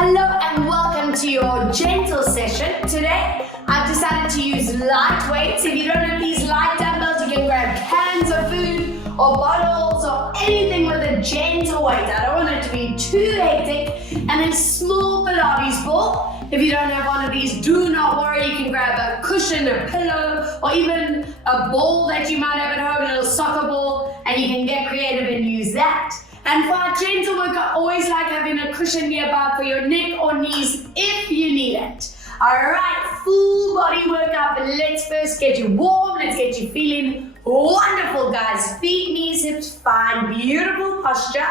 Hello and welcome to your gentle session. Today, I've decided to use light weights. If you don't have these light dumbbells, you can grab cans of food or bottles or anything with a gentle weight. I don't want it to be too hectic. And a small Pilates ball. If you don't have one of these, do not worry. You can grab a cushion, a pillow, or even a ball that you might have at home, a little soccer ball, and you can get creative and use that. And for our gentle work, I always like having a cushion nearby for your neck or knees if you need it. All right, full body workout, but let's first get you warm. Let's get you feeling wonderful, guys. Feet, knees, hips, spine, beautiful posture.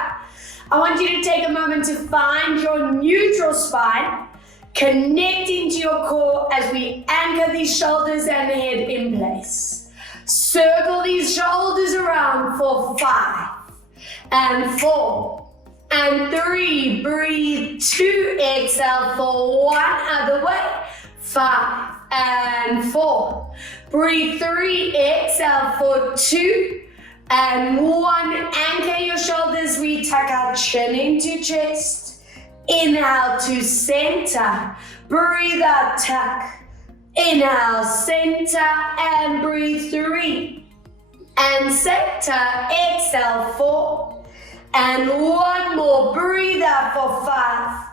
I want you to take a moment to find your neutral spine, connecting to your core as we anchor these shoulders and the head in place. Circle these shoulders around for 5. And 4, and 3, breathe, 2, exhale for 1, other way, 5, and 4, breathe, 3, exhale for 2, and 1, anchor your shoulders, we tuck our chin into chest, inhale to center, breathe out, tuck, inhale, center, and breathe, 3, and center, exhale, 4, and 1 more, breathe out for 5,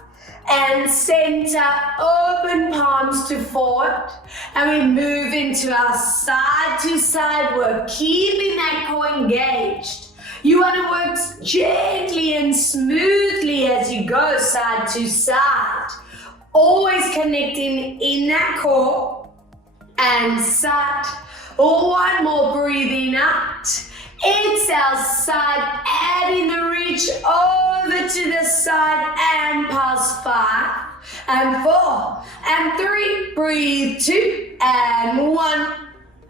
and center, open palms to forward, and we move into our side to side work, keeping that core engaged. You want to work gently and smoothly as you go side to side, always connecting in that core, and side. 1 more, breathing out. Exhale, side, adding the reach over to the side and past 5, and 4, and 3, breathe, 2, and 1,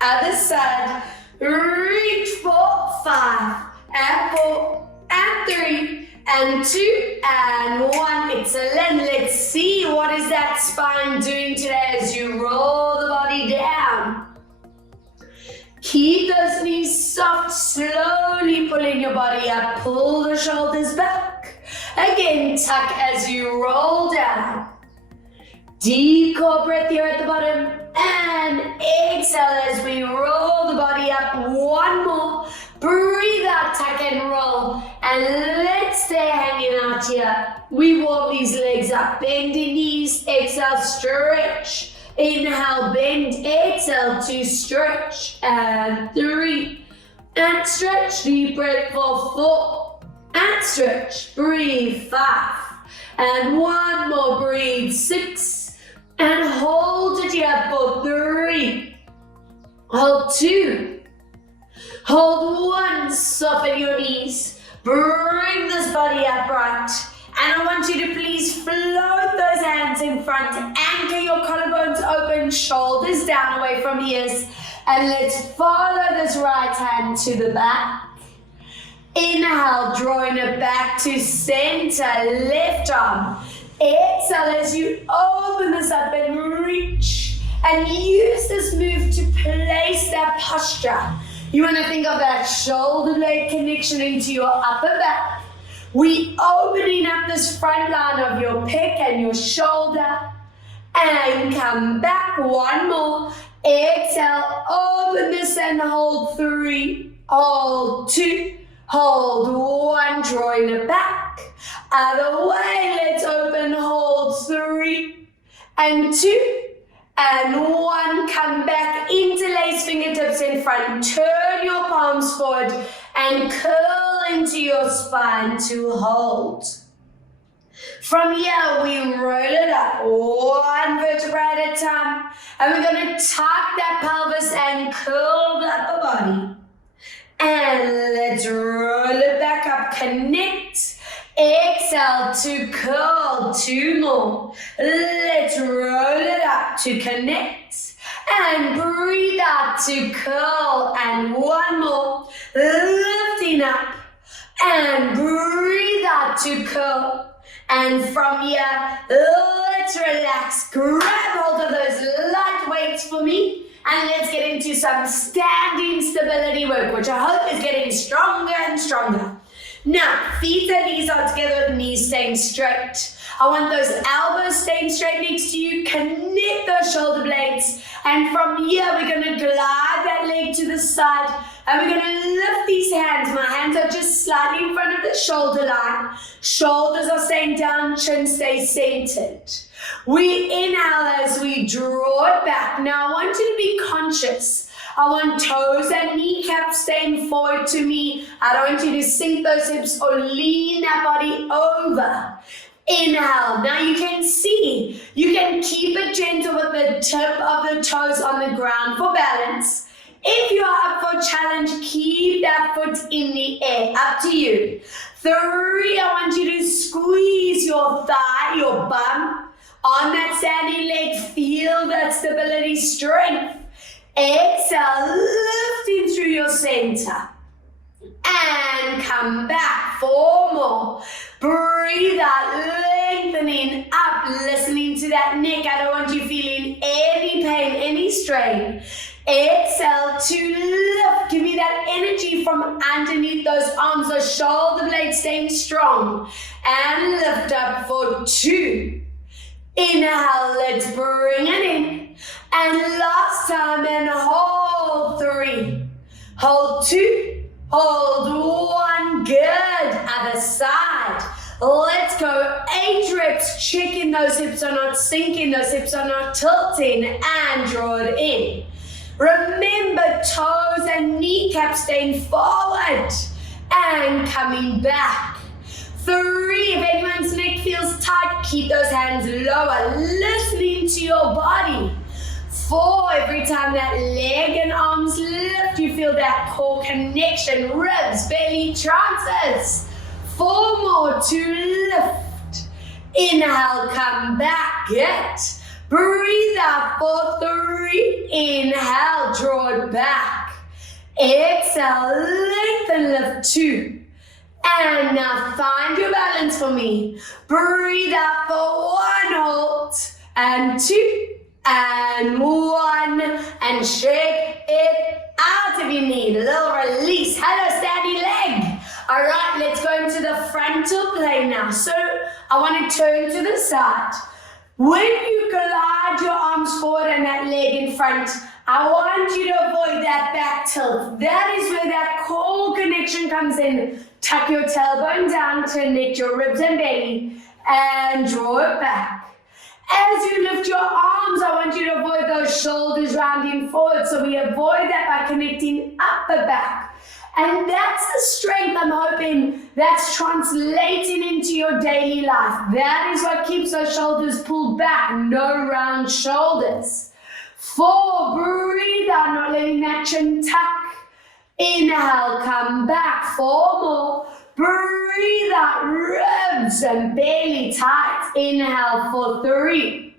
other side, reach for 5, and 4, and 3, and 2, and 1, excellent. Let's see what is that spine doing today as you roll the body down. Keep those knees soft, slowly pulling your body up, pull the shoulders back. Again, tuck as you roll down. Deep core breath here at the bottom, and exhale as we roll the body up. 1 more, breathe out, tuck and roll, and let's stay hanging out here. We walk these legs up, bending knees, exhale, stretch. Inhale, bend, exhale to stretch, and 3, and stretch, deep breath for 4, and stretch, breathe, 5, and 1 more, breathe, 6, and hold it here for 3, hold 2, hold 1, soften your knees, bring this body upright. And I want you to please float those hands in front, anchor your collarbones open, shoulders down away from ears, and let's follow this right hand to the back. Inhale, drawing it back to center, left arm. Exhale as you open this up and reach, and use this move to place that posture. You want to think of that shoulder blade connection into your upper back. We opening up this front line of your pec and your shoulder, and come back. 1 more. Exhale, open this and hold 3, hold 2, hold 1, drawing it back. Other way, let's open, hold 3, and 2, and 1, come back, interlace fingertips in front, turn your palms forward, and curl into your spine to hold. From here, we roll it up, 1 vertebra at a time, and we're going to tuck that pelvis and curl the upper body. And let's roll it back up, connect. Exhale to curl, 2 more. Let's roll it up to connect. And breathe out to curl, and 1 more. Lifting up, and breathe out to curl. And from here, let's relax. Grab hold of those light weights for me. And let's get into some standing stability work, which I hope is getting stronger and stronger. Now, feet and knees are together with knees staying straight. I want those elbows staying straight next to you. Connect those shoulder blades. And from here, we're going to glide that leg to the side. And we're going to lift these hands. My hands are just slightly in front of the shoulder line. Shoulders are staying down, chin stays centered. We inhale as we draw it back. Now I want you to be conscious. I want toes and kneecaps staying forward to me. I don't want you to sink those hips or lean that body over. Inhale. Now you can see, you can keep it gentle with the tip of the toes on the ground for balance. If you are up for a challenge, keep that foot in the air. Up to you. 3, I want you to squeeze your thigh, your bum. On that standing leg, feel that stability, strength. Exhale, lifting through your center. And come back. 4 more. Breathe out, lengthening up, listening to that neck. I don't want you feeling any pain, any strain. Exhale to lift. Give me that energy from underneath those arms, those shoulder blades staying strong. And lift up for 2. Inhale, let's bring it in. And last time, and hold 3. Hold 2. Hold 1. Good. Other side. Let's go. 8 reps. Checking those hips are not sinking. Those hips are not tilting. And draw it in. Remember, toes and kneecaps staying forward. And coming back. 3, if anyone's neck feels tight, keep those hands lower, listening to your body. 4, every time that leg and arms lift, you feel that core connection, ribs, belly transfers. 4 more to lift. Inhale, come back, get. Breathe out for 3. Inhale, draw it back. Exhale, lengthen, lift 2. And now find your balance for me. Breathe out for 1, hold, and 2, and 1, and shake it out if you need. A little release. Hello, standing leg. All right, let's go into the frontal plane now. So I want to turn to the side. When you glide your arms forward and that leg in front, I want you to avoid that back tilt. That is where that core connection comes in. Tuck your tailbone down, connect your ribs and belly, and draw it back. As you lift your arms, I want you to avoid those shoulders rounding forward. So we avoid that by connecting upper back. And that's the strength I'm hoping that's translating into your daily life. That is what keeps those shoulders pulled back. No round shoulders. 4, breathe out, not letting that chin tuck. Inhale, come back. 4 more. Breathe out, ribs and belly tight. Inhale for 3.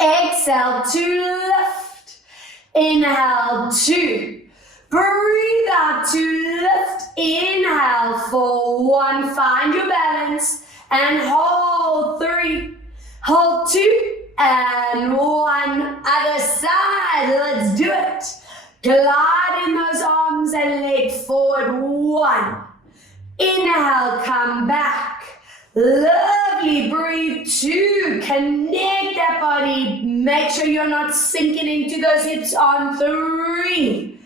Exhale to lift. Inhale, 2. Breathe out to lift. Inhale for 1. Find your balance. And hold 3. Hold 2. And 1. Other side. Let's do it. Glide in those arms and leg forward. 1. Inhale, come back. Lovely. Breathe. 2. Connect that body. Make sure you're not sinking into those hips on 3.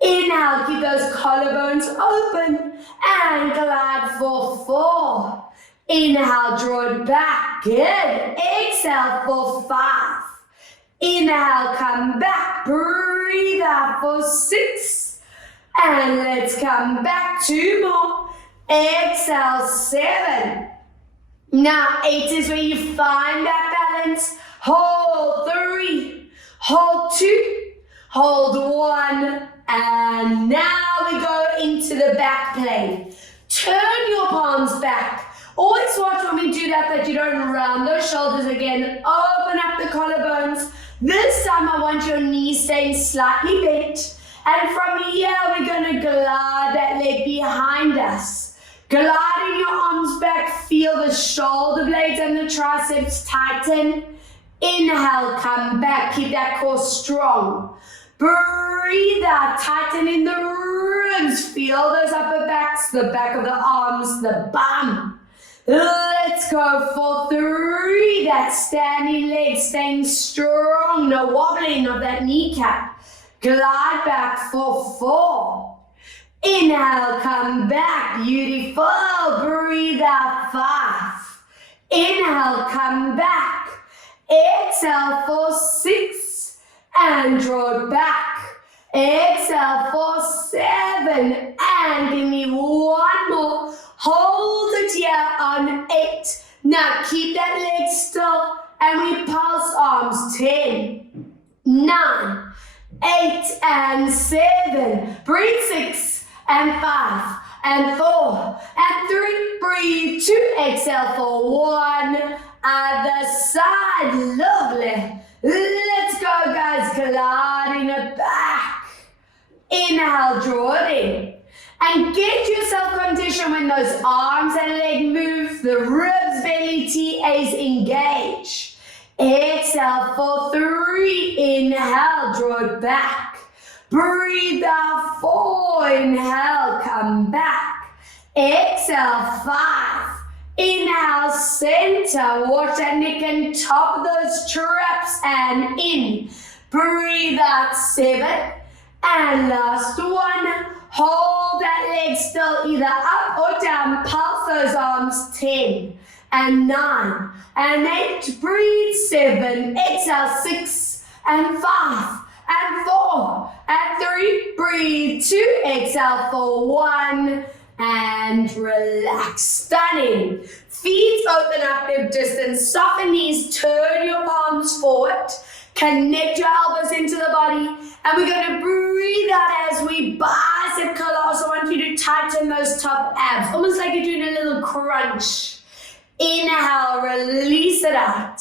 Inhale, keep those collarbones open and glide for 4. Inhale, draw it back. Good. Exhale for 5. Inhale, come back. Breathe out for 6. And let's come back. 2 more. Exhale, 7. Now 8 is where you find that balance. Hold 3. Hold 2. Hold 1. And now we go into the back plane. Turn your palms back. Always watch when we do that you don't round those shoulders again. Open up the collarbones. This time I want your knees staying slightly bent. And from here we're going to glide that leg behind us. Gliding your arms back. Feel the shoulder blades and the triceps tighten. Inhale, come back. Keep that core strong. Breathe out, tighten in the ribs. Feel those upper backs, the back of the arms, the bum. Let's go for 3. That standing leg staying strong, no wobbling of that kneecap. Glide back for 4. Inhale, come back, beautiful. Breathe out, 5. Inhale, come back. Exhale for 6 and draw it back. Exhale for 7 and give me 1 more. Hold it here on 8. Now keep that leg still and we pulse arms. 10, 9, 8 and 7. Breathe 6 and 5 and 4 and 3. Breathe 2. Exhale for 1. Other side. Lovely. Let's go, guys. Gliding it back. Inhale, draw it in. And get yourself conditioned when those arms and leg move, the ribs, belly, TAs engage. Exhale for 3. Inhale, draw it back. Breathe out 4. Inhale, come back. Exhale 5. Inhale, center. Watch that neck and top of those traps and in. Breathe out 7. And last 1. Hold that leg still either up or down. Pulse those arms. 10 and 9 and 8. Breathe 7. Exhale 6 and 5 and 4 and 3. Breathe 2. Exhale for 1 and relax. Stunning. Feet open up hip distance. Soften knees. Turn your palms forward. Connect your elbows into the body. And we're going to breathe out as we bicep curl. I also want you to tighten those top abs. Almost like you're doing a little crunch. Inhale, release it out.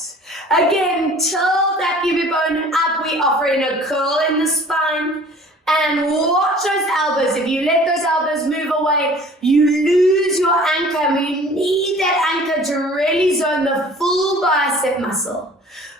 Again, tilt that pubic bone up. We offer in a curl in the spine. And watch those elbows. If you let those elbows move away, you lose your anchor. And we need that anchor to really zone the full bicep muscle.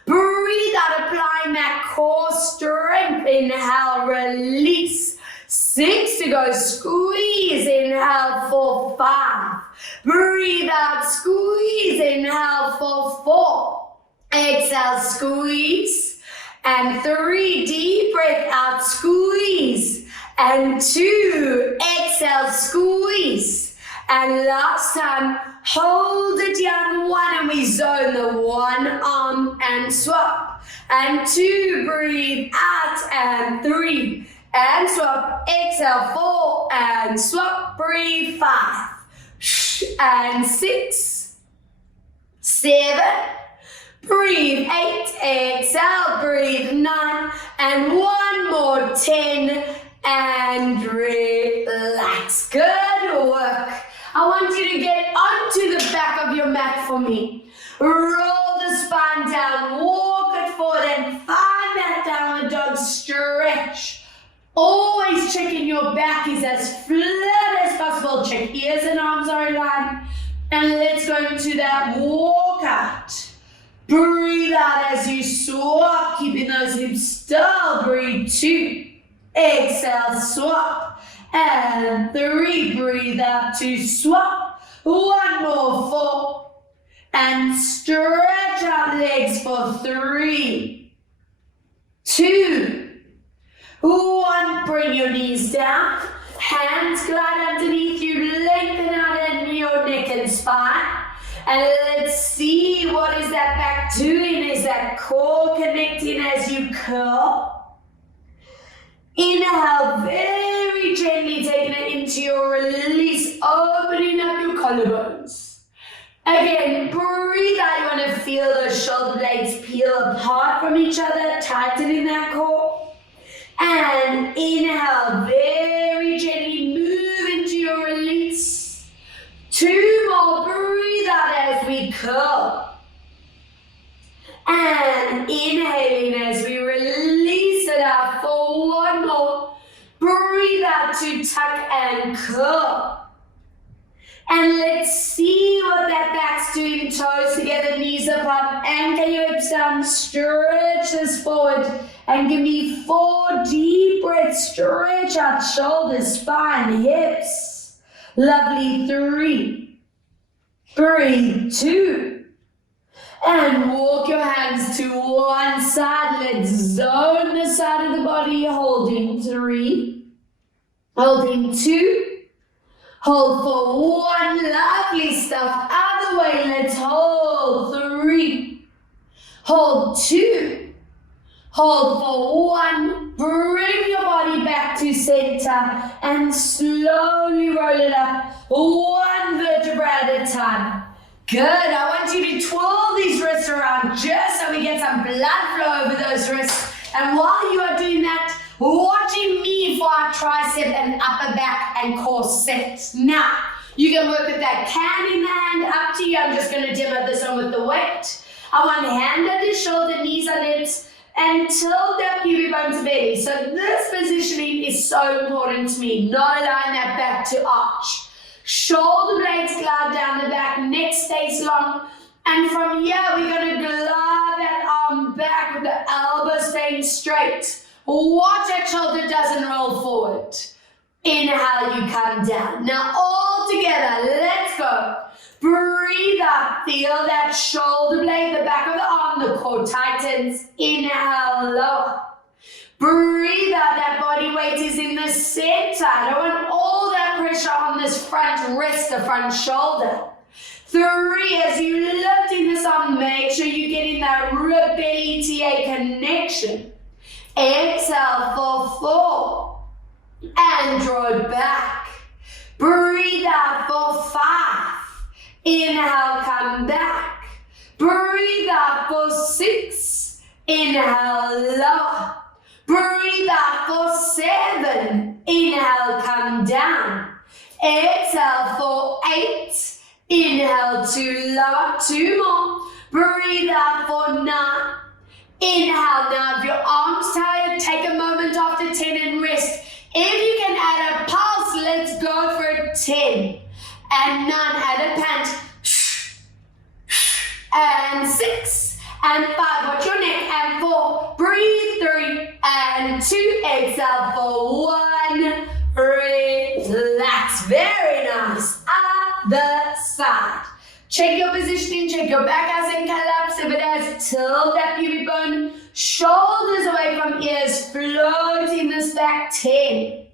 Breathe out, applying that core strength. Inhale, release. 6 to go. Squeeze. Inhale for 5. Breathe out, squeeze. Inhale for 4. Exhale, squeeze. And 3. Deep breath out, squeeze. And 2. Exhale, squeeze. And last time, hold it down 1 and we zone the 1 arm and swap. And 2, breathe out and 3 and swap. Exhale, 4 and swap. Breathe 5 and 6, 7. Breathe 8. Exhale, breathe 9 and 1 more. 10 and relax. Good work. I want you to get onto the back of your mat for me. Roll the spine down, walk it forward and find that downward dog stretch. Always checking your back is as flat as possible. Check ears and arms are aligned. And let's go into that walk out. Breathe out as you swap, keeping those hips still. Breathe 2. Exhale, swap. And 3, breathe out to swap. 1 more, 4. And stretch out legs for 3, 2, 1. Bring your knees down. Hands glide underneath you. Lengthen out in your neck and spine. And let's see what is that back doing. Is that core connecting as you curl? Inhale, very gently taking it into your release, opening up your collarbones. Again, breathe out. You want to feel those shoulder blades peel apart from each other, tightening that core. And inhale, very gently move into your release. 2 more, breathe out as we curl. And inhaling as we release it out for 1 more. Breathe out to tuck and curl. And let's see what that back's doing. Toes together, knees apart. Anchor your hips down. Stretch this forward. And give me 4 deep breaths. Stretch out shoulders, spine, hips. Lovely. 3, Breathe, 2. And walk your hands to one side. Let's zone the side of the body you're holding. 3. Holding 2. Hold for 1. Lovely stuff. Other way. Let's hold. 3. Hold 2. Hold for 1. Bring your body back to center and slowly roll it up. 1 vertebra at a time. Good. I want you to twirl these wrists around just so we get some blood flow over those wrists. And while you are doing that, watching me for our tricep and upper back and core sets. Now, you can work with that can in the hand, up to you. I'm just going to demo this one with the weight. I want hand under shoulder, knees on hips, and tilt that pubic bone to belly. So this positioning is so important to me, not allowing that back to arch. Shoulder blades glide down the back, neck stays long. And from here, we're going to glide that arm back with the elbow staying straight. Watch that shoulder doesn't roll forward. Inhale, you come down. Now all together, let's go. Breathe up, feel that shoulder blade, the back of the arm, the core tightens. Inhale, lower. Breathe out, that body weight is in the center. I don't want all that pressure on this front wrist, the front shoulder. 3, as you lift in this arm, make sure you're getting that rib belly TA connection. Exhale for 4 and draw it back. Breathe out for 5. Inhale, come back. Breathe out for 6. Inhale, lower. Breathe out for 7. Inhale, come down. Exhale for 8. Inhale to lower. 2 more. Breathe out for 9. Inhale. Now, if your arm's tired, take a moment after 10 and rest. If you can add a pulse, let's go for 10. And 9, add a pant. And 6. And 5, watch your neck. And 4, breathe. 3 and 2, exhale for 1. Relax. Very nice. Other side. Check your positioning, check your back hasn't collapsed. If it has, tilt that pubic bone, shoulders away from ears, floating this back. 10.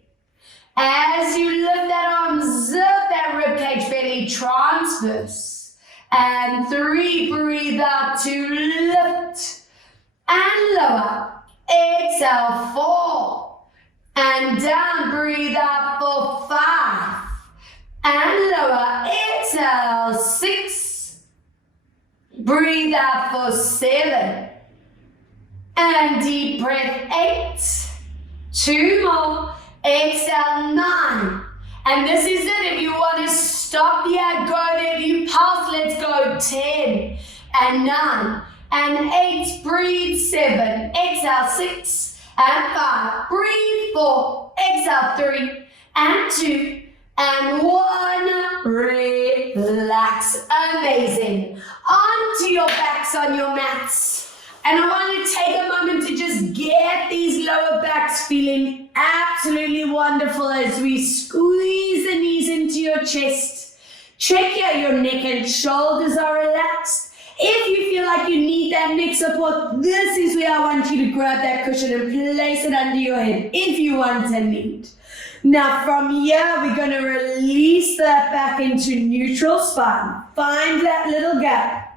As you lift that arm, zip that ribcage belly, transverse. And 3, breathe out to lift and lower. Exhale, 4. And down, breathe out for 5. And lower, exhale, 6. Breathe out for 7. And deep breath, 8. 2 more, exhale, 9. And this is it. If you want to stop here, go there. If you pulse, let's go. 10 and 9 and 8. Breathe, 7. Exhale, 6 and 5. Breathe, 4. Exhale, 3 and 2 and 1. Relax. Amazing. Onto your backs on your mats. And I want to take a moment to just get these lower backs feeling absolutely wonderful as we squeeze the knees into your chest. Check here, your neck and shoulders are relaxed. If you feel like you need that neck support, this is where I want you to grab that cushion and place it under your head if you want and need. Now from here, we're going to release that back into neutral spine. Find that little gap.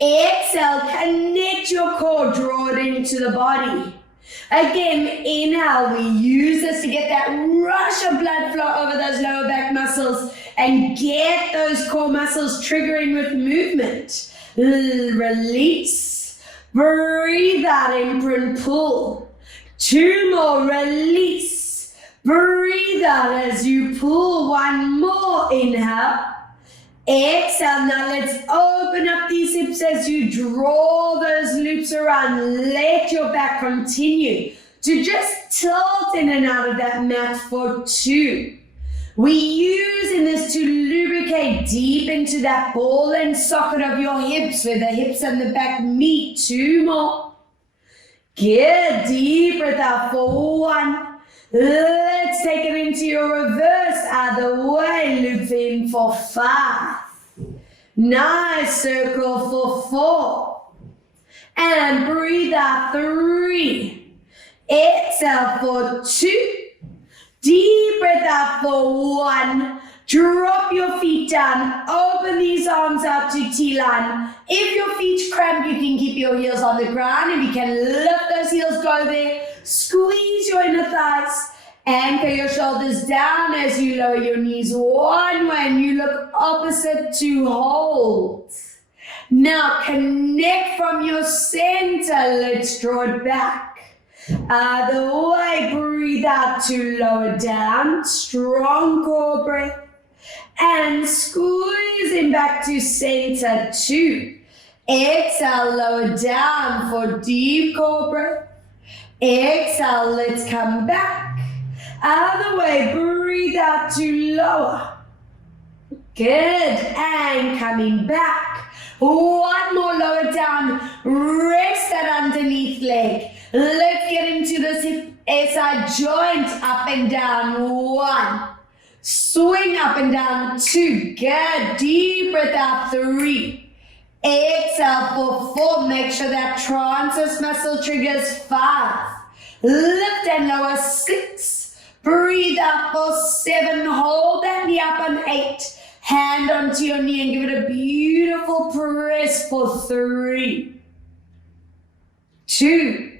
Exhale, connect your core, draw it into the body. Again, inhale, we use this to get that rush of blood flow over those lower back muscles and get those core muscles triggering with movement. Release, breathe out, imprint, pull. 2 more, release, breathe out as you pull. 1 more, inhale. Exhale, now let's open up these hips as you draw those loops around. Let your back continue to just tilt in and out of that mat for 2. We're using this to lubricate deep into that ball and socket of your hips where the hips and the back meet. 2 more. Get deep breath out for 1. Let's take it into your reverse other way. Loop in for 5. Nice. Circle for 4. And breathe out 3. Exhale for 2. Deep breath out for 1. Drop your feet down. Open these arms out to T-line. If your feet cramp, you can keep your heels on the ground. If you can lift those heels, go there. Squeeze your inner thighs. Anchor your shoulders down as you lower your knees one way and you look opposite to hold. Now connect from your center. Let's draw it back. Other way, breathe out to lower down. Strong core breath. And squeezing back to center 2. Exhale, lower down for deep core breath. Exhale, let's come back. Other way, breathe out to lower. Good, and coming back. One more, lower down. Rest that underneath leg. Let's get into this hip SI joint, up and down. 1. Swing up and down 2. Good. Deep breath out 3. Exhale for 4. Make sure that transverse muscle triggers 5. Lift and lower 6. Breathe out for 7. Hold that knee up on 8. Hand onto your knee and give it a beautiful press for 3. 2.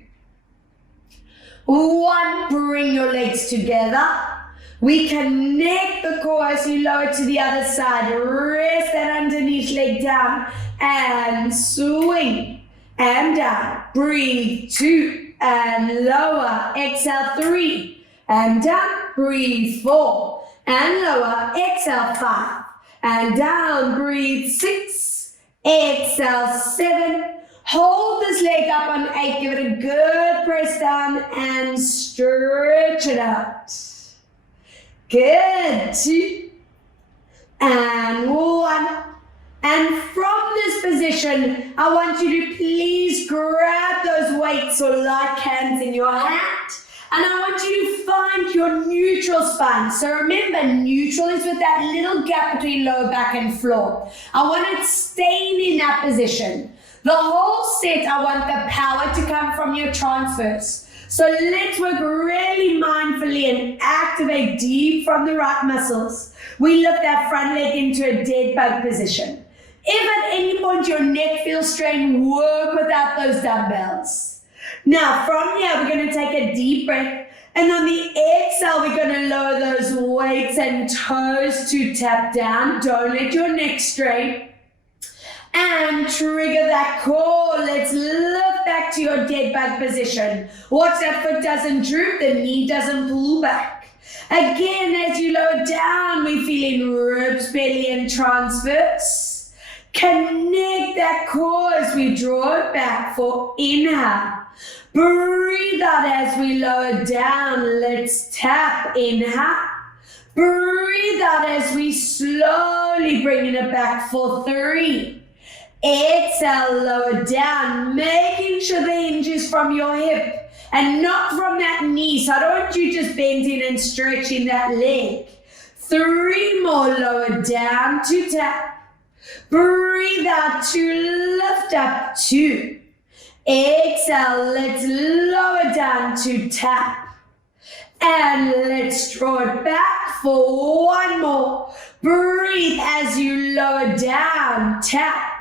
1. Bring your legs together. We connect the core as you lower to the other side. Rest that underneath leg down and swing and down. Breathe 2 and lower. Exhale 3 and down. Breathe 4 and lower. Exhale 5 and down. Breathe 6. Exhale 7. Hold this leg up on 8. Give it a good press down and stretch it out. Good. 2 and 1. And from this position, I want you to please grab those weights or light cans in your hand. And I want you to find your neutral spine. So remember, neutral is with that little gap between lower back and floor. I want it staying in that position. The whole set, I want the power to come from your transverse. So let's work really mindfully and activate deep from the right muscles. We lift that front leg into a dead bug position. If at any point your neck feels strained, work without those dumbbells. Now from here, we're going to take a deep breath. And on the exhale, we're going to lower those weights and toes to tap down. Don't let your neck strain. And trigger that core. Let's lift back to your dead bug position. Watch that foot doesn't droop, the knee doesn't pull back. Again, as you lower down, we feel in ribs, belly, and transverse. Connect that core as we draw it back for inhale. Breathe out as we lower down. Let's tap. Inhale. Breathe out as we slowly bring it back for 3. Exhale, lower down, making sure the hinge is from your hip and not from that knee. So I don't want you just bending and stretching that leg. 3 more, lower down to tap. Breathe out to lift up 2. Exhale, let's lower down to tap. And let's draw it back for 1 more. Breathe as you lower down, tap.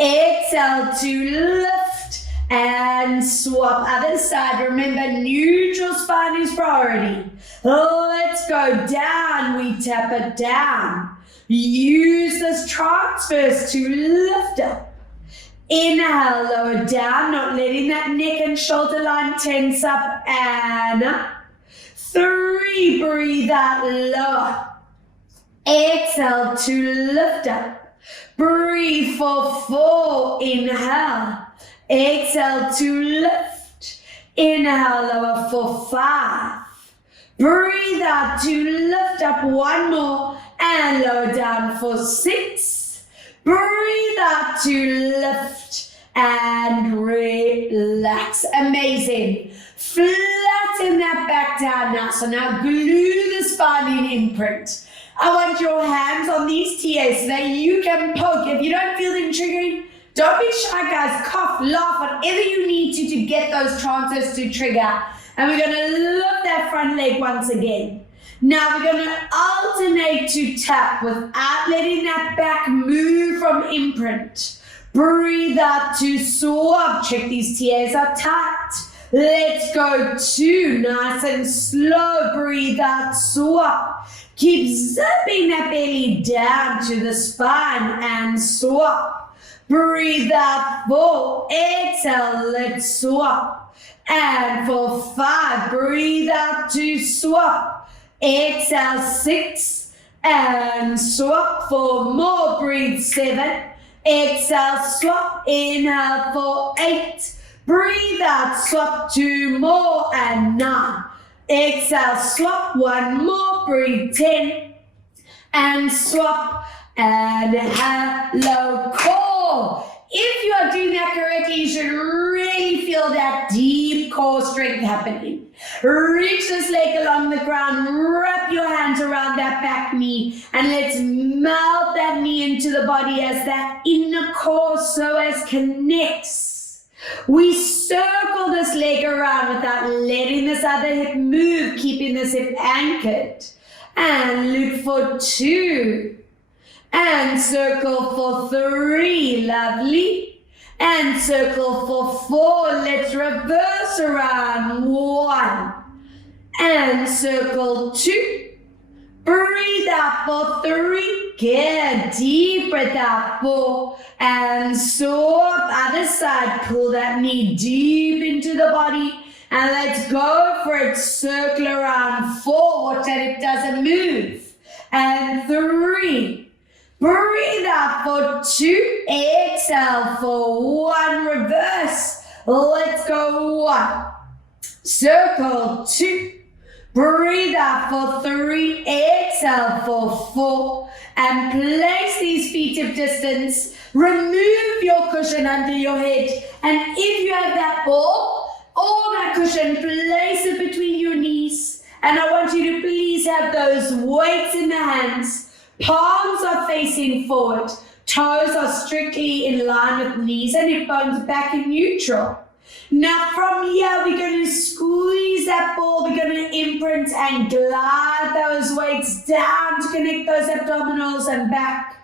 Exhale to lift and swap other side. Remember, neutral spine is priority. Let's go down. We tap it down. Use this transverse to lift up. Inhale, lower down, not letting that neck and shoulder line tense up. And up. 3, breathe out, lower. Exhale to lift up. Breathe for 4, inhale. Exhale to lift. Inhale, lower for 5. Breathe out to lift up 1 more and lower down for 6. Breathe out to lift and relax. Amazing. Flatten that back down now. So now glue the spine in imprint. I want your hands on these TAs so that you can poke. If you don't feel them triggering, don't be shy, guys. Cough, laugh, whatever you need to get those transfers to trigger. And we're going to lift that front leg once again. Now we're going to alternate to tap without letting that back move from imprint. Breathe out to swap. Check these TAs are tight. Let's go 2. Nice and slow. Breathe out, swap. Keep zipping that belly down to the spine and swap. Breathe out 4. Exhale, let's swap. And for 5, breathe out to swap. Exhale 6 and swap. For more, breathe 7. Exhale, swap. Inhale for 8. Breathe out, swap 2 more and 9. Exhale, swap 1 more, breathe 10. And swap and hello core. If you are doing that correctly, you should really feel that deep core strength happening. Reach this leg along the ground, wrap your hands around that back knee, and let's melt that knee into the body as that inner core psoas connects. We circle this leg around without letting this other hip move, keeping this hip anchored. And loop for 2. And circle for 3, lovely. And circle for 4, let's reverse around, 1. And circle 2. Breathe out for 3, get deep breath out, 4. And swap, other side, pull that knee deep into the body. And let's go for it, circle around, 4, watch that it doesn't move. And 3. Breathe out for 2, exhale for 1, reverse. Let's go 1, circle 2. Breathe out for 3, exhale for 4. And place these feet of distance. Remove your cushion under your head. And if you have that ball or that cushion, place it between your knees. And I want you to please have those weights in the hands. Palms are facing forward. Toes are strictly in line with knees and hip bones back in neutral. Now from here, we're going to squeeze that ball. We're going to imprint and glide those weights down to connect those abdominals and back.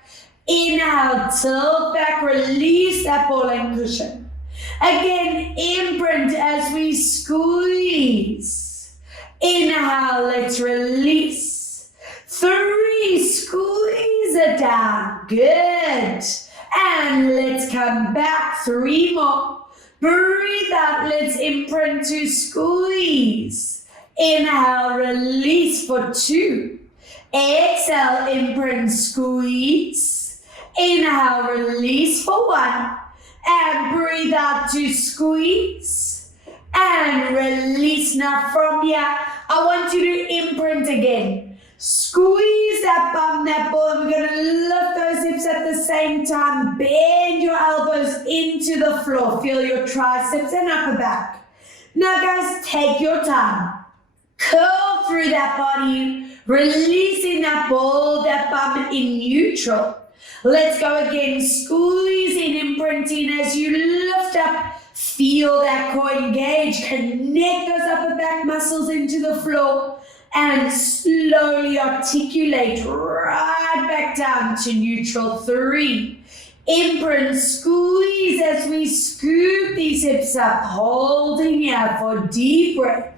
Inhale, tilt back, release that ball and cushion. Again, imprint as we squeeze. Inhale, let's release. 3, squeeze it down, good. And let's come back, 3 more. Breathe out, let's imprint to squeeze. Inhale, release for 2. Exhale, imprint, squeeze. Inhale, release for 1. And breathe out to squeeze. And release. Now from here, I want you to imprint again. Squeeze that bum, that ball, and we're going to lift those hips at the same time. Bend your elbows into the floor. Feel your triceps and upper back. Now guys, take your time. Curl through that body, releasing that ball, that bum in neutral. Let's go again. Squeezing, imprinting as you lift up. Feel that core engage. Connect those upper back muscles into the floor. And slowly articulate right back down to neutral, 3. Imprint, squeeze as we scoop these hips up, holding here for deep breath.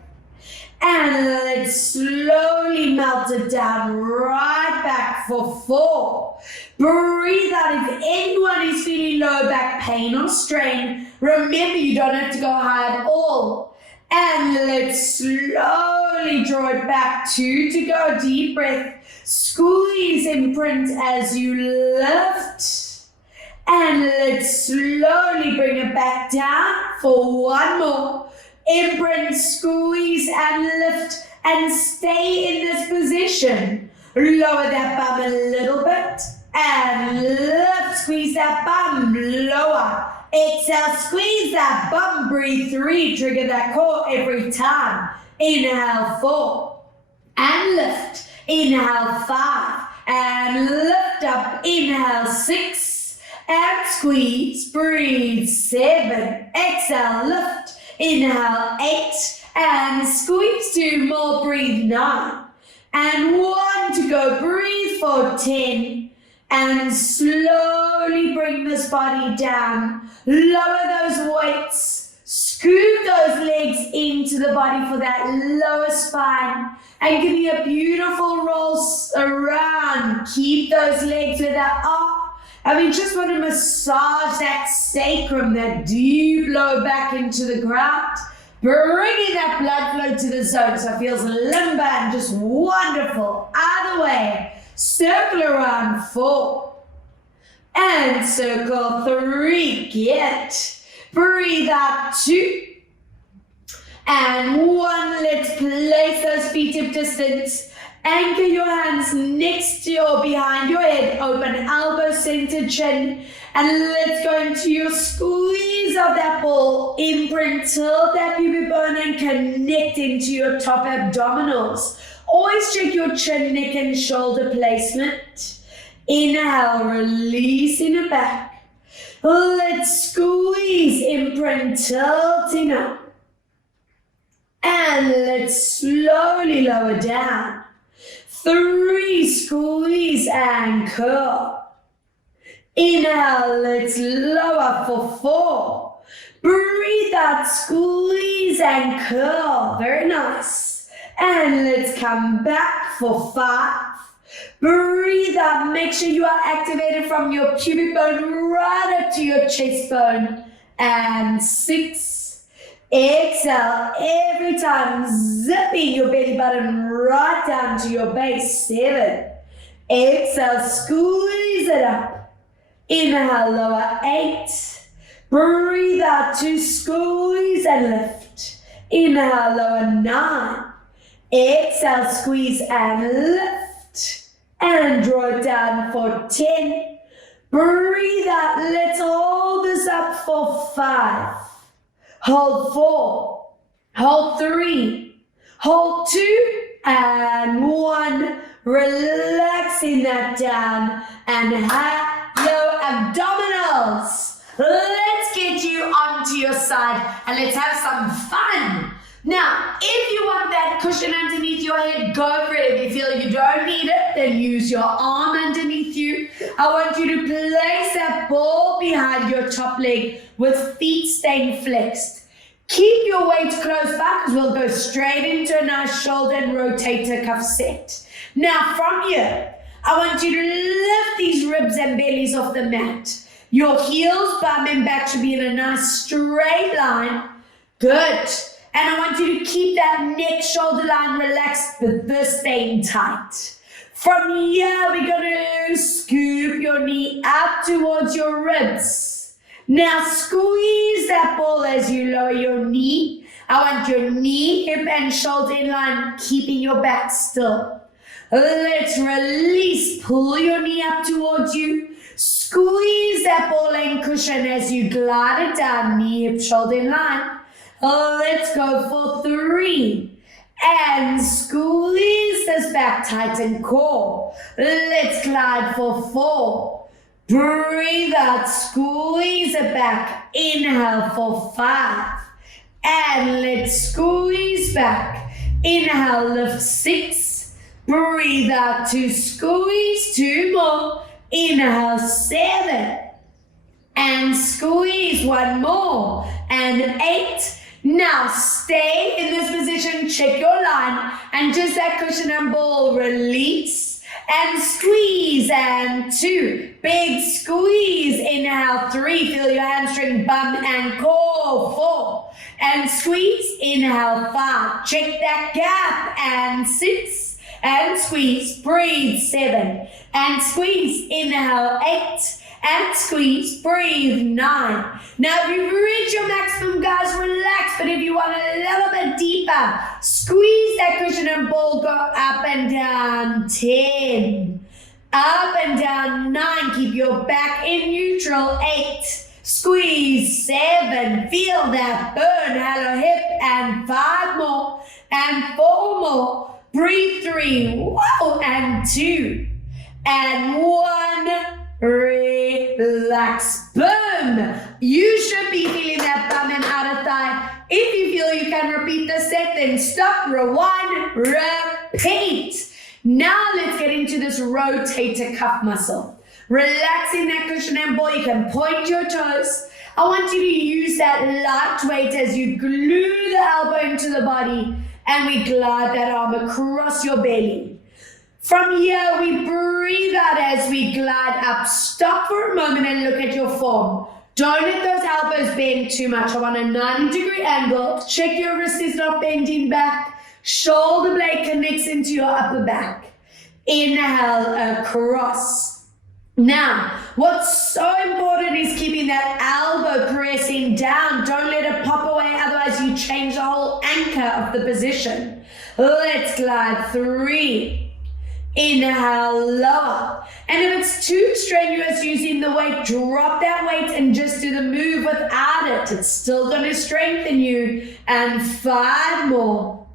And let's slowly melt it down right back for 4. Breathe out. If anyone is feeling low back pain or strain, remember you don't have to go high at all. And let's slowly draw it back, 2 to go, deep breath. Squeeze, imprint as you lift. And let's slowly bring it back down for 1 more. Imprint, squeeze and lift and stay in this position. Lower that bum a little bit and lift, squeeze that bum, lower. Exhale, squeeze that bum, breathe 3, trigger that core every time. Inhale, 4 and lift. Inhale 5 and lift up. Inhale 6 and squeeze. Breathe 7. Exhale, lift. Inhale 8 and squeeze. 2 more. Breathe 9 and 1 to go. Breathe for 10 and slowly bring this body down. Lower those weights. Scoop those legs into the body for that lower spine and give me a beautiful roll around. Keep those legs with that up. And we just want to massage that sacrum, that deep low back into the ground, bringing that blood flow to the zone so it feels limber and just wonderful. Other way, circle around 4 and circle 3. Get. Breathe out 2 and 1. Let's place those feet at distance. Anchor your hands next to or behind your head. Open elbow, center, chin. And let's go into your squeeze of that ball. Imprint, tilt that pubic bone and connect into your top abdominals. Always check your chin, neck and shoulder placement. Inhale, release in the back. Let's squeeze, imprint, tilting up. And let's slowly lower down. 3, squeeze and curl. Inhale, let's lower for 4. Breathe out, squeeze and curl. Very nice. And let's come back for 5. Breathe out. Make sure you are activated from your pubic bone right up to your chest bone. And 6. Exhale. Every time, zipping your belly button right down to your base. 7. Exhale. Squeeze it up. Inhale. Lower. 8. Breathe out to squeeze and lift. Inhale. Lower. 9. Exhale. Squeeze and lift. And draw it down for 10. Breathe out. Let's hold this up for 5. Hold 4. Hold 3. Hold 2. And 1. Relaxing that down. And hello, abdominals. Let's get you onto your side and let's have some fun. Now, if you want that cushion underneath your head, go for it. If you feel you don't need it, then use your arm underneath you. I want you to place that ball behind your top leg with feet staying flexed. Keep your weight close back because we'll go straight into a nice shoulder and rotator cuff set. Now, from here, I want you to lift these ribs and bellies off the mat. Your heels, bum and back should be in a nice straight line. Good. And I want you to keep that neck shoulder line relaxed, but this staying tight. From here, we're going to scoop your knee up towards your ribs. Now squeeze that ball as you lower your knee. I want your knee, hip and shoulder in line, keeping your back still. Let's release, pull your knee up towards you. Squeeze that ball and cushion as you glide it down, knee, hip, shoulder in line. Let's go for 3 and squeeze this back, tighten core. Let's glide for 4. Breathe out, squeeze it back. Inhale for 5 and let's squeeze back. Inhale, lift 6. Breathe out to squeeze. 2 more. Inhale 7 and squeeze. 1 more and 8. Now stay in this position, check your line, and just that cushion and ball, release and squeeze, and 2, big squeeze, inhale 3, feel your hamstring, bum and core, 4, and squeeze, inhale 5, check that gap, and 6, and squeeze, breathe, 7, and squeeze, inhale 8, and squeeze, breathe, 9. Now if you've reached your maximum, guys, relax, but if you want a little bit deeper, squeeze that cushion and ball, go up and down, 10, up and down, 9, keep your back in neutral, 8, squeeze, 7, feel that burn, hello hip, and 5 more, and 4 more, Breathe 3. Wow. And 2. And 1. Relax. Boom. You should be feeling that thumb and outer thigh. If you feel you can repeat the set, then stop, rewind, repeat. Now let's get into this rotator cuff muscle. Relaxing that cushion and ball. You can point your toes. I want you to use that light weight as you glue the elbow into the body and we glide that arm across your belly. From here, we breathe out as we glide up. Stop for a moment and look at your form. Don't let those elbows bend too much. I want a 90-degree angle. Check your wrist is not bending back. Shoulder blade connects into your upper back. Inhale across. Now, what's so important is keeping that elbow pressing down. Don't let it pop away, otherwise you change the whole anchor of the position. Let's glide 3. Inhale, lower. And if it's too strenuous using the weight, drop that weight and just do the move without it. It's still going to strengthen you. And 5 more.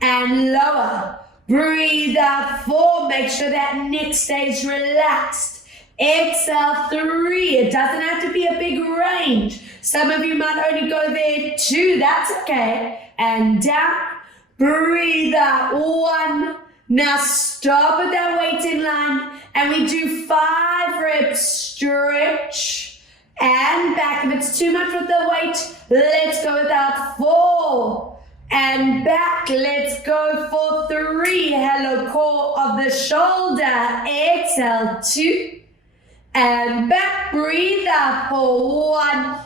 And lower. Breathe out 4. Make sure that neck stays relaxed. Exhale 3. It doesn't have to be a big range. Some of you might only go there 2. That's okay. And down. Breathe out 1. Now stop with that weight in line and we do 5 reps, stretch and back. If it's too much with the weight, let's go without 4 and back. Let's go for 3. Hello, core of the shoulder. Exhale, 2 and back. Breathe out for 1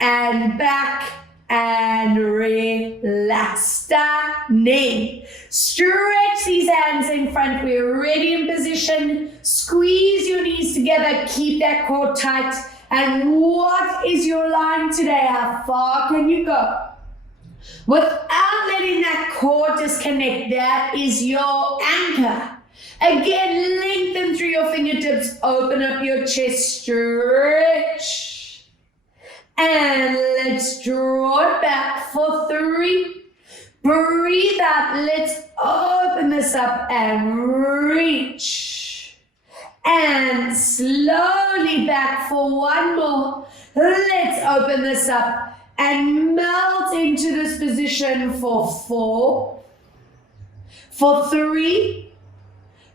and back. And relax, standing. Stretch these hands in front. We're ready in position. Squeeze your knees together. Keep that core tight. And what is your line today? How far can you go? Without letting that core disconnect, that is your anchor. Again, lengthen through your fingertips. Open up your chest. Stretch. And let's draw it back for 3. Breathe out. Let's open this up and reach. And slowly back for 1 more. Let's open this up and melt into this position for 4. For 3.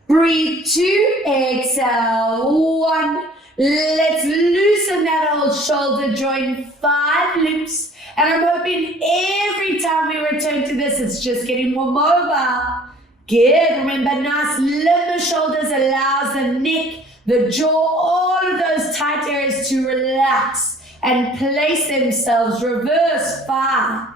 Breathe 2. Exhale 1. Let's loosen that old shoulder joint, 5 loops. And I'm hoping every time we return to this, it's just getting more mobile. Good. Remember, nice limber shoulders allows the neck, the jaw, all of those tight areas to relax and place themselves. Reverse 5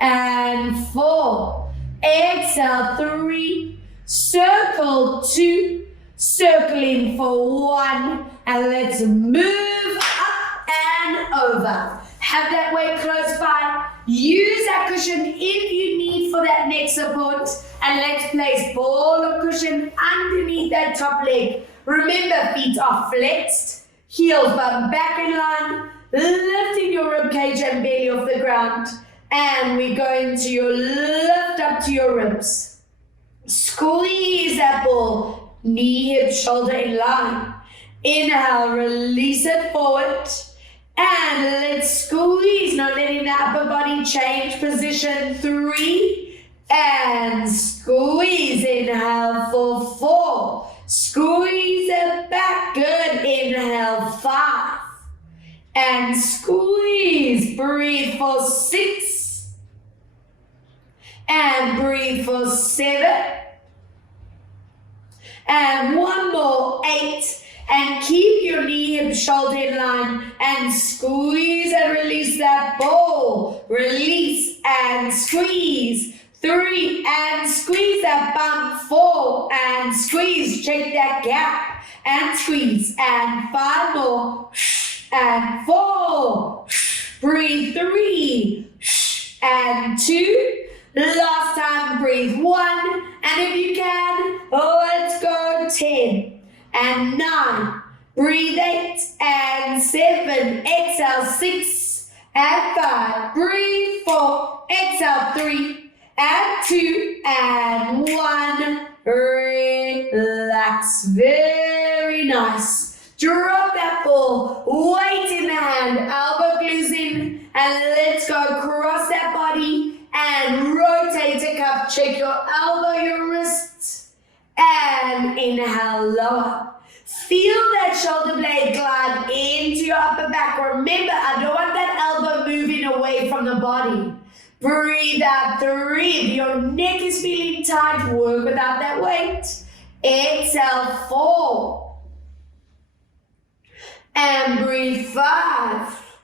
and 4. Exhale 3. Circle 2. Circling for 1. And let's move up and over. Have that weight close by. Use that cushion if you need for that neck support. And let's place ball or cushion underneath that top leg. Remember, feet are flexed. Heels bum back in line. Lifting your rib cage and belly off the ground. And we go into your lift up to your ribs. Squeeze that ball. Knee, hip, shoulder in line. Inhale, release it forward. And let's squeeze, not letting the upper body change position. 3. And squeeze. Inhale for 4. Squeeze it back. Good. Inhale, 5. And squeeze. Breathe for 6. And breathe for 7. And 1 more, 8. And keep your knee, hip, shoulder in line. And squeeze and release that ball. Release and squeeze. 3. And squeeze that bump. 4. And squeeze. Check that gap. And squeeze. And 5 more. And 4. Breathe. 3. And 2. Last time, breathe 1, and if you can, let's go 10, and 9, breathe 8, and 7, exhale 6, and 5, breathe 4, exhale 3, and 2, and 1. Relax. Very nice. Drop that ball. Weight in the hand. Elbow glues in. And let's go. Cross that body. And rotate the cup. Check your elbow, your wrists. And inhale, lower. Feel that shoulder blade glide into your upper back. Remember, I don't want that elbow moving away from the body. Breathe out 3. If your neck is feeling tight, work without that weight. Exhale 4. And breathe 5.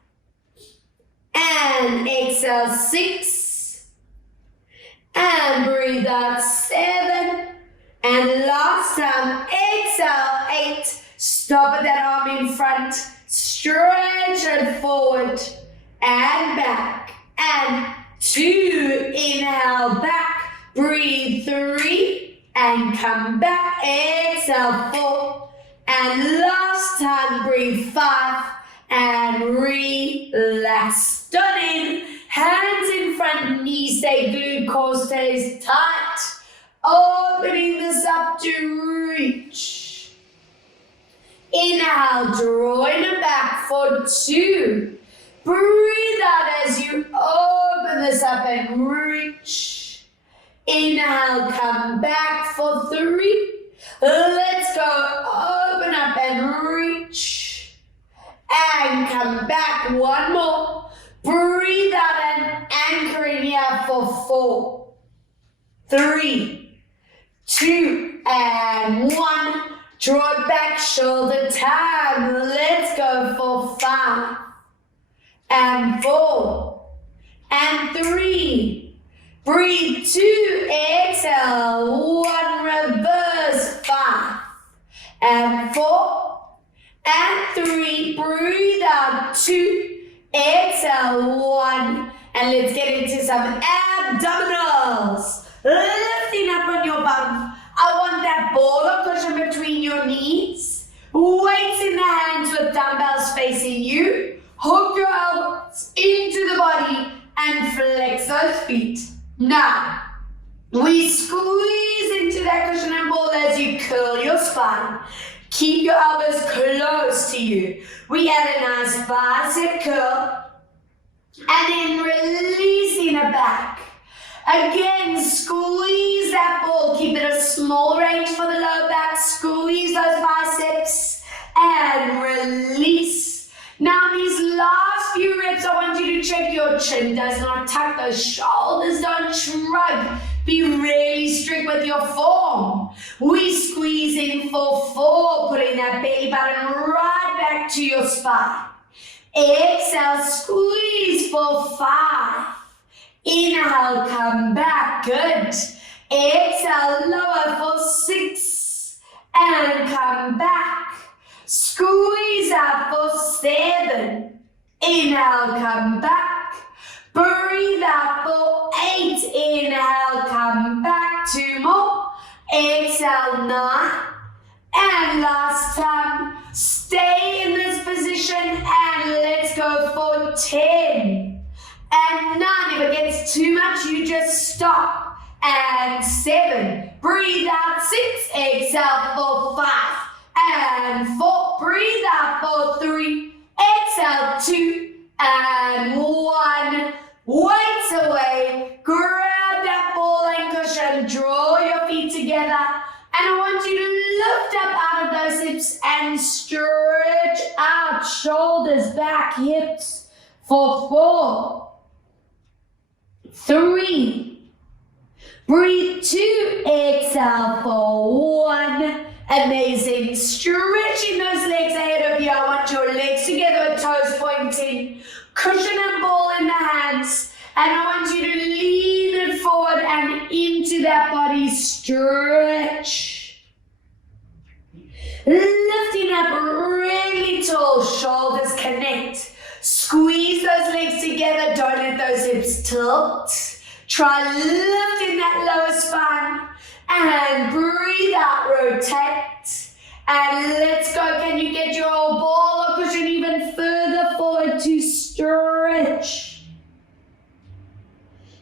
And exhale 6. And breathe out 7. And last time, exhale 8. Stop at that arm in front. Stretch it forward and back. And 2. Inhale back. Breathe 3. And come back. Exhale 4. And last time, breathe 5. And relax. Stunning. Hands in front, knees stay glued, core stays tight. Opening this up to reach. Inhale, drawing it back for 2. Breathe out as you open this up and reach. Inhale, come back for 3. Let's go. Open up and reach. And come back. 1 more. Breathe out and anchor in here for 4. 3. 2 and 1. Draw it back, shoulder tap. Let's go for 5 and 4 and 3. Breathe 2. Exhale 1. Reverse 5 and 4 and 3. Breathe out 2. Exhale 1. And let's get into some abdominals. Lifting up on your bum. I want that ball or cushion between your knees. Weights in the hands with dumbbells facing you. Hook your elbows into the body and flex those feet. Now, we squeeze into that cushion and ball as you curl your spine. Keep your elbows close to you. We add a nice bicep curl. And then releasing it back. Again, squeeze that ball. Keep it a small range for the lower back. Squeeze those biceps and release. Now these last few reps, I want you to check your chin does not tuck. Those shoulders don't shrug. Be really strict with your form. We squeeze in for 4, putting that belly button right back to your spine. Exhale, squeeze for 5. Inhale, come back, good. Exhale, lower for 6. And come back. Squeeze out for 7. Inhale, come back. Breathe out for 8. Inhale, come back. 2 more. Exhale, 9. And last time. Stay in this position and let's go for 10. And 9. If it gets too much, you just stop. And 7. Breathe out. 6. Exhale for 5. And 4. Breathe out for 3. Exhale 2. And 1. Weights away. Grab that ball and cushion. Draw your feet together. And I want you to lift up out of those hips and stretch out. Shoulders back, hips for 4. 3. Breathe 2. Exhale for 1. Amazing. Stretching those legs ahead of you. I want your legs together with toes pointing. Cushion and ball in the hands. And I want you to lean it forward and into that body. Stretch. Lifting up really tall. Shoulders connect. Squeeze those legs together. Don't let those hips tilt. Try lifting that lower spine. And breathe out, rotate. And let's go. Can you get your ball or cushion even further forward to stretch?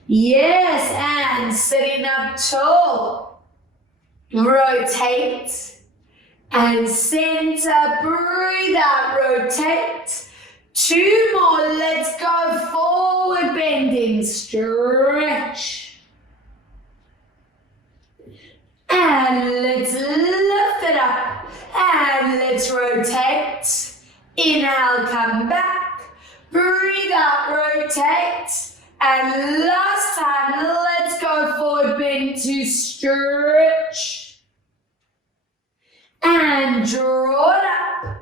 Yes, and sitting up tall. Rotate. And center, breathe out, rotate. 2 more, let's go forward bending, stretch. And let's lift it up, and let's rotate. Inhale, come back, breathe out, rotate. And last time, let's go forward bend to stretch. And draw it up.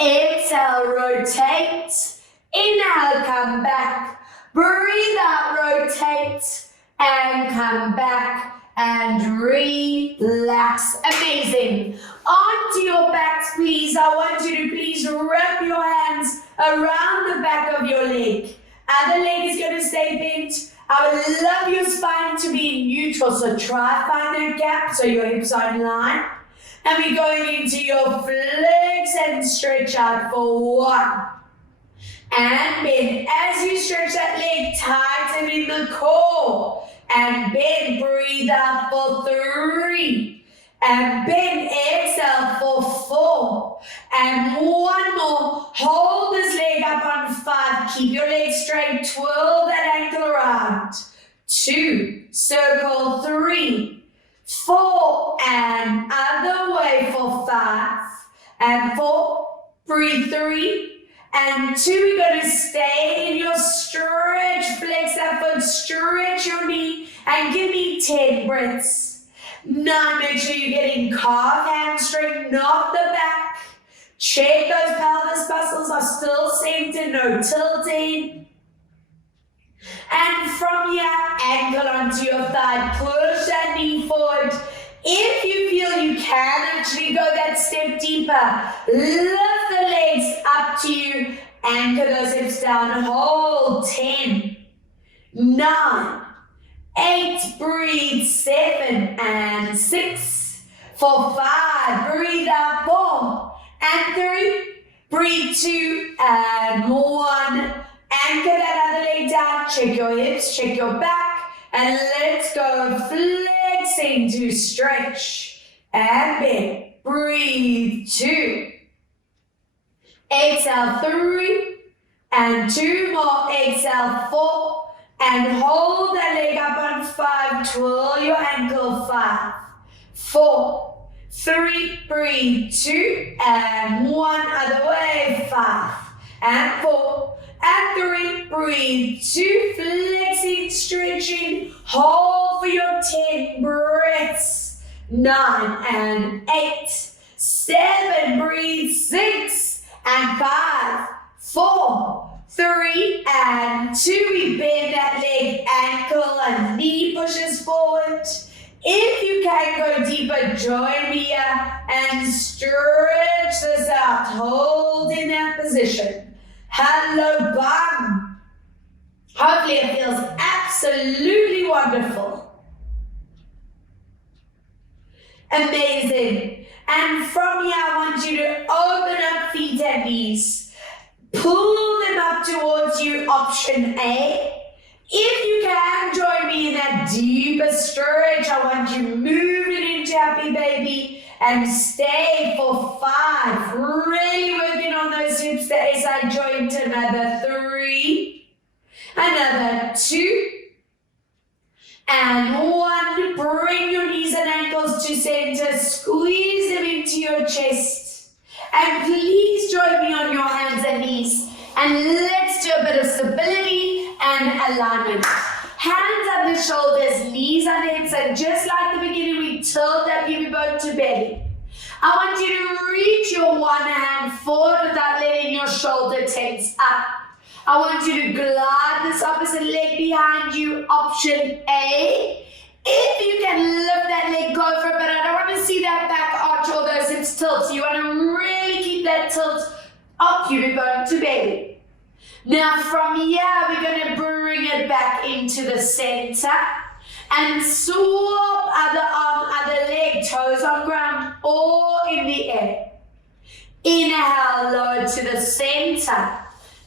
Exhale, rotate. Inhale, come back. Breathe out, rotate. And come back and relax. Amazing. Onto your backs, please. I want you to please wrap your hands around the back of your leg. Other leg is going to stay bent. I would love your spine to be neutral, so try find that gap so your hips are in line. And we're going into your flex and stretch out for 1. And bend. As you stretch that leg, tighten in the core. And bend, breathe out for 3. And bend, exhale for 4. And 1 more. Hold this leg up on 5. Keep your leg straight. Twirl that ankle around. 2. Circle 3. 4, and other way for 5, and 4, breathe 3, and 2, we're going to stay in your stretch, flex that foot, stretch your knee, and give me 10 breaths. 9, make sure you're getting calf, hamstring, not the back. Check those pelvis muscles are still centered, no tilting. And from here, ankle onto your thigh, push that knee forward. If you feel you can actually go that step deeper, lift the legs up to you, anchor those hips down, hold 10, 9, 8, breathe 7 and 6, for 5, breathe out 4 and 3, breathe 2 and 1. Anchor that other leg down, check your hips, check your back, and let's go flexing to stretch and bend. Breathe 2. Exhale 3 and 2 more. Exhale 4 and hold that leg up on 5. Twirl your ankle 5, 4, 3, breathe 2 and 1 other way 5 and 4. And 3, breathe 2, flexing, stretching, hold for your 10 breaths. 9 and 8, 7, breathe 6 and 5, 4, 3 and 2. We bend that leg, ankle and knee pushes forward. If you can go deeper, join me here and stretch this out. Hold in that position. Hello, bum. Hopefully it feels absolutely wonderful. Amazing. And from here, I want you to open up feet and knees. Pull them up towards you, option A. If you can, join me in that deeper stretch. I want you moving into happy baby. And stay for 5. Really working on those hips, the SI joint. Another 3. Another 2. And 1. Bring your knees and ankles to center. Squeeze them into your chest. And please join me on your hands and knees. And let's do a bit of stability and alignment. Hands on the shoulders, knees on the hips, and just like the beginning, we tilt that pubic bone to belly. I want you to reach your one hand forward without letting your shoulder tense up. I want you to glide this opposite leg behind you, option A. If you can lift that leg, go for it, but I don't want to see that back arch or those hips tilt. So you want to really keep that tilt of pubic bone to belly. Now from here, we're going to bring it back into the center and swap other arm, other leg, toes on ground or in the air. Inhale, lower to the center.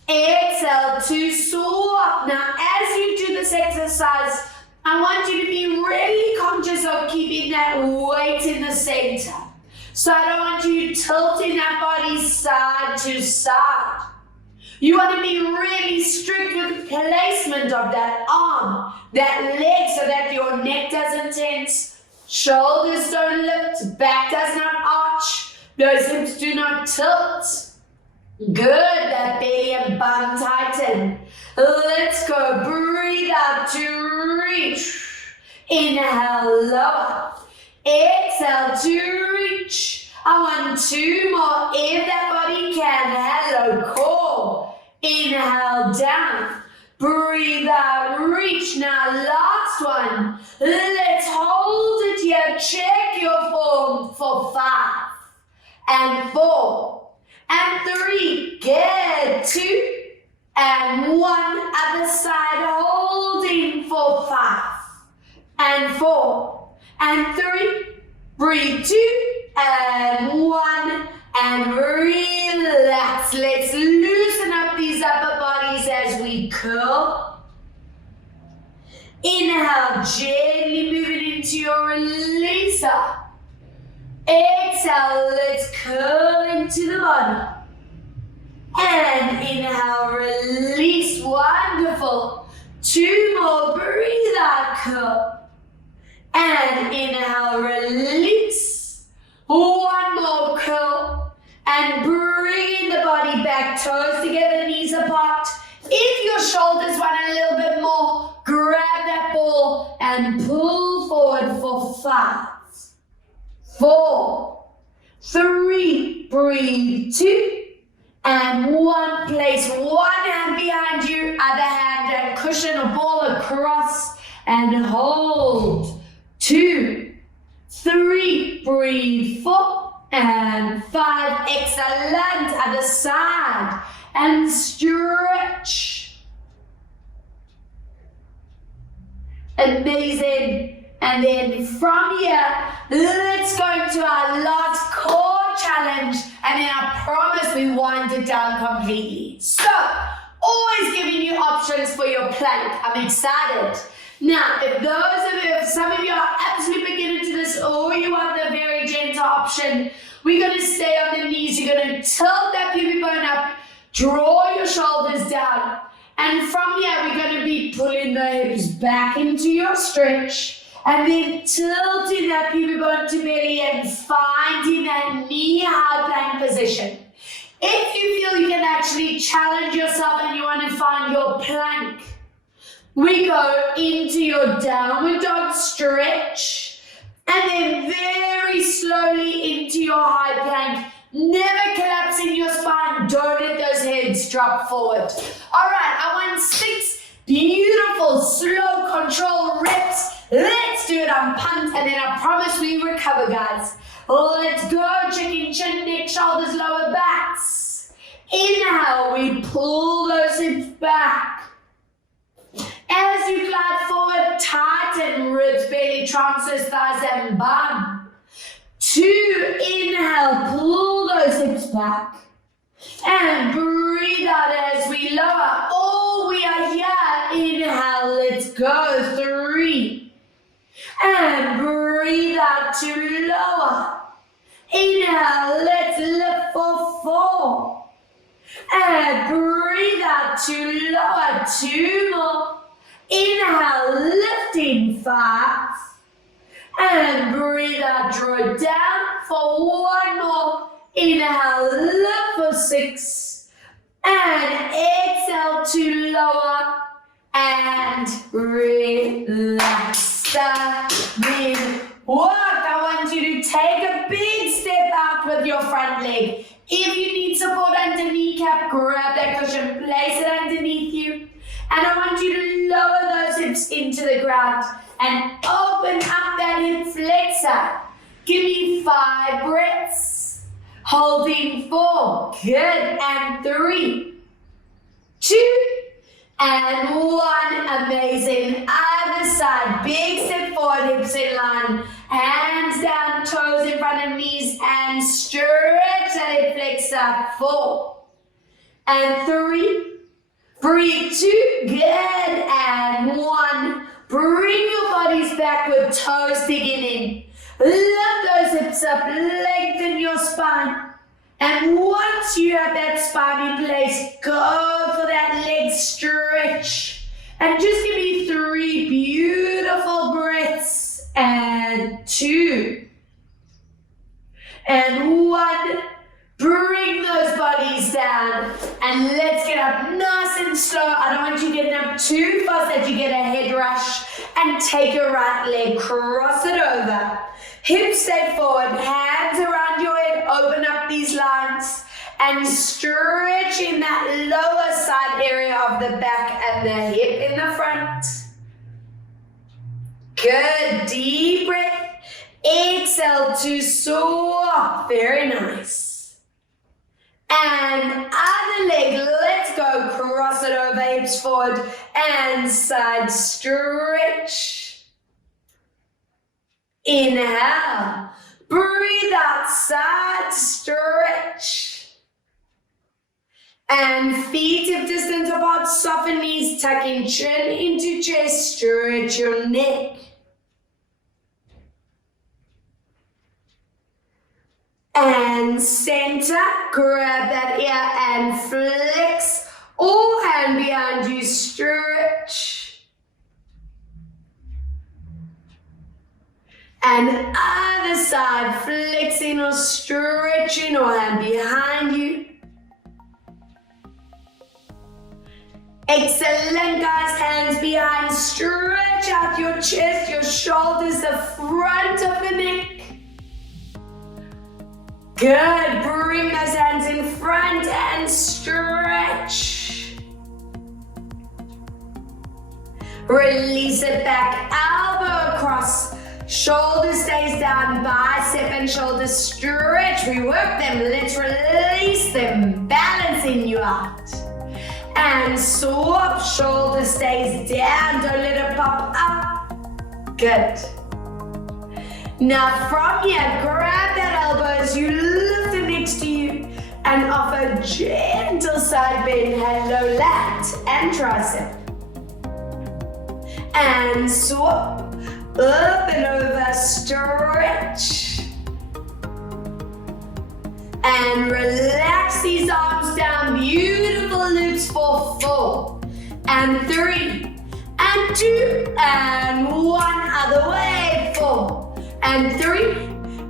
Exhale to swap. Now as you do this exercise, exercise, I want you to be really conscious of keeping that weight in the center. So I don't want you tilting that body side to side. You want to be really strict with the placement of that arm, that leg, so that your neck doesn't tense, shoulders don't lift, back does not arch, those hips do not tilt. Good, that belly and bum tighten. Let's go. Breathe out to reach. Inhale, lower. Exhale to reach. I want 2 more if that body can. Hello, core. Inhale, down. Breathe out, reach. Now, last one. Let's hold it here. Check your form for 5 and 4. And 3, good, 2, and 1, other side, holding for 5, and 4, and 3, breathe, 2, and 1, and relax. Let's loosen up these upper bodies as we curl. Inhale, gently moving into your releaser. Exhale, let's curl into the body. And inhale, release, wonderful. 2 more, breathe out, curl. And inhale, release. 1 more, curl. And bring the body back, toes together, knees apart. If your shoulders want a little bit more, grab that ball and pull forward for 5. 4, 3, breathe, 2, and 1. Place one hand behind you, other hand and cushion or ball across, and hold. 2, 3, breathe, 4, and 5. Excellent. Other side, and stretch. Amazing. And then from here, let's go into our last core challenge, and then I promise we wind it down completely. So, always giving you options for your plank. I'm excited. Now, if some of you are absolutely beginning to this, or you want the very gentle option, we're going to stay on the knees. You're going to tilt that pubic bone up, draw your shoulders down, and from here, we're going to be pulling the hips back into your stretch. And then tilting that pubic bone to belly and finding that knee-high plank position. If you feel you can actually challenge yourself and you want to find your plank, we go into your downward dog stretch and then very slowly into your high plank. Never collapsing your spine. Don't let those heads drop forward. All right, I want 6 beautiful, slow, control reps. Let's do it on punt, and then I promise we recover, guys. Let's go. Chicken, chin, neck, shoulders, lower backs. Inhale, we pull those hips back. As you glide forward, tighten ribs, belly, transverse thighs, and bum. 2, inhale, pull those hips back. And breathe out as we lower. Oh, we are here. Inhale, let's go. 3. And breathe out to lower. Inhale, let's lift for 4. And breathe out to lower. 2 more. Inhale, lifting 5. And breathe out, draw it down for 1 more. Inhale, lift for 6. And exhale to lower. And relax. Mid-work. I want you to take a big step out with your front leg. If you need support under kneecap, grab that cushion, place it underneath you. And I want you to lower those hips into the ground and open up that hip flexor. Give me 5 breaths. Holding 4. Good. And 3, 2, and 1. Amazing. Other side. Big step forward, hips in line. Hands down, toes in front of knees, and stretch that hip flexor. 4 and 3. Breathe. 2. Good. And 1. toes digging in. Lift those hips up, lengthen your spine. And once you have that spine in place, go for that leg stretch. And just give me 3 beautiful breaths. And 2. And 1. Bring those bodies down. And let's get up nice and slow. I don't want you getting up too fast that you get a head rush. And take your right leg, cross it over. Hips stay forward, hands around your head, open up these lines. And stretch in that lower side area of the back and the hip in the front. Good, deep breath. Exhale to swap, very nice. And other leg, let's go, cross it over, hips forward and side stretch. Inhale, breathe out, side stretch. And feet hip distance apart, soften knees, tucking chin into chest, stretch your neck. And center, grab that ear and flex, or hand behind you, stretch. And other side, flexing or stretching or hand behind you. Excellent, guys. Hands behind. Stretch out your chest, your shoulders, the front of the neck. Good. Bring those hands in front and stretch. Release it back, elbow across. Shoulder stays down, bicep and shoulder stretch. We work them. Let's release them, balancing you out. And swap, shoulder stays down, don't let it pop up. Good. Now from here, grab that elbow as you lift it next to you and offer gentle side bend, hello lat and tricep. And swap. Up and over, stretch. And relax these arms down, beautiful loops for 4, and 3, and 2, and 1, other way, 4, and 3,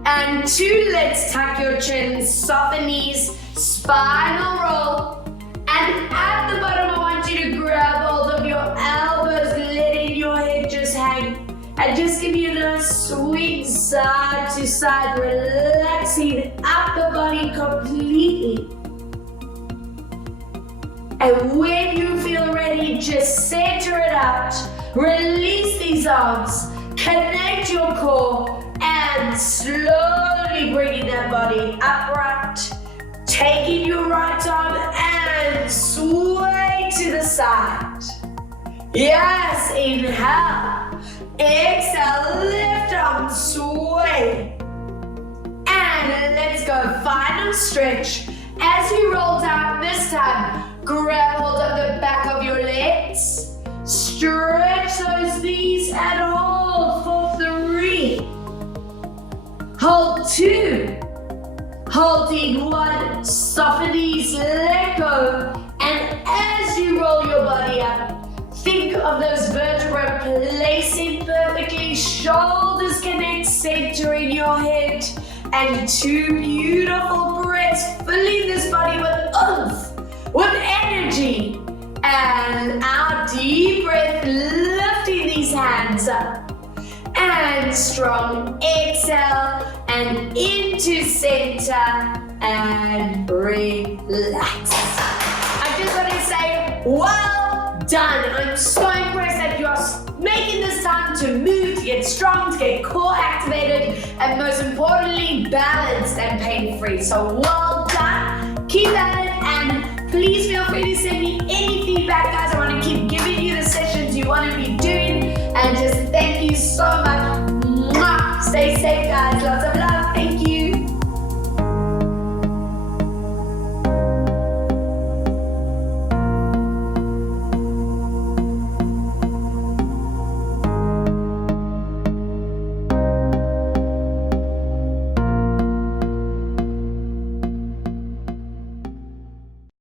and 2, let's tuck your chin, soften knees, spinal roll, and at the bottom I want you to grab hold of your elbows, letting your head just hang. And just give you a nice swing side to side, relaxing up the body completely. And when you feel ready, just center it out. Release these arms, connect your core, and slowly bringing that body upright. Taking your right arm and sway to the side. Yes, inhale. Exhale, lift up, sway. And let's go, final stretch. As you roll down this time, grab hold of the back of your legs. Stretch those knees and hold for 3. Hold 2. Holding 1, soften knees, let go. And as you roll your body up, think of those vertebrae placing perfectly, shoulders connect, centering your head, and 2 beautiful breaths, filling this body with oomph, with energy. And out, deep breath, lifting these hands up. And strong exhale, and into center, and relax. I just want to say, well done. I'm so impressed that you're making this time to move, to get strong, to get core activated, and most importantly, balanced and pain-free. So well done. Keep at it, and please feel free to send me any feedback, guys. I want to keep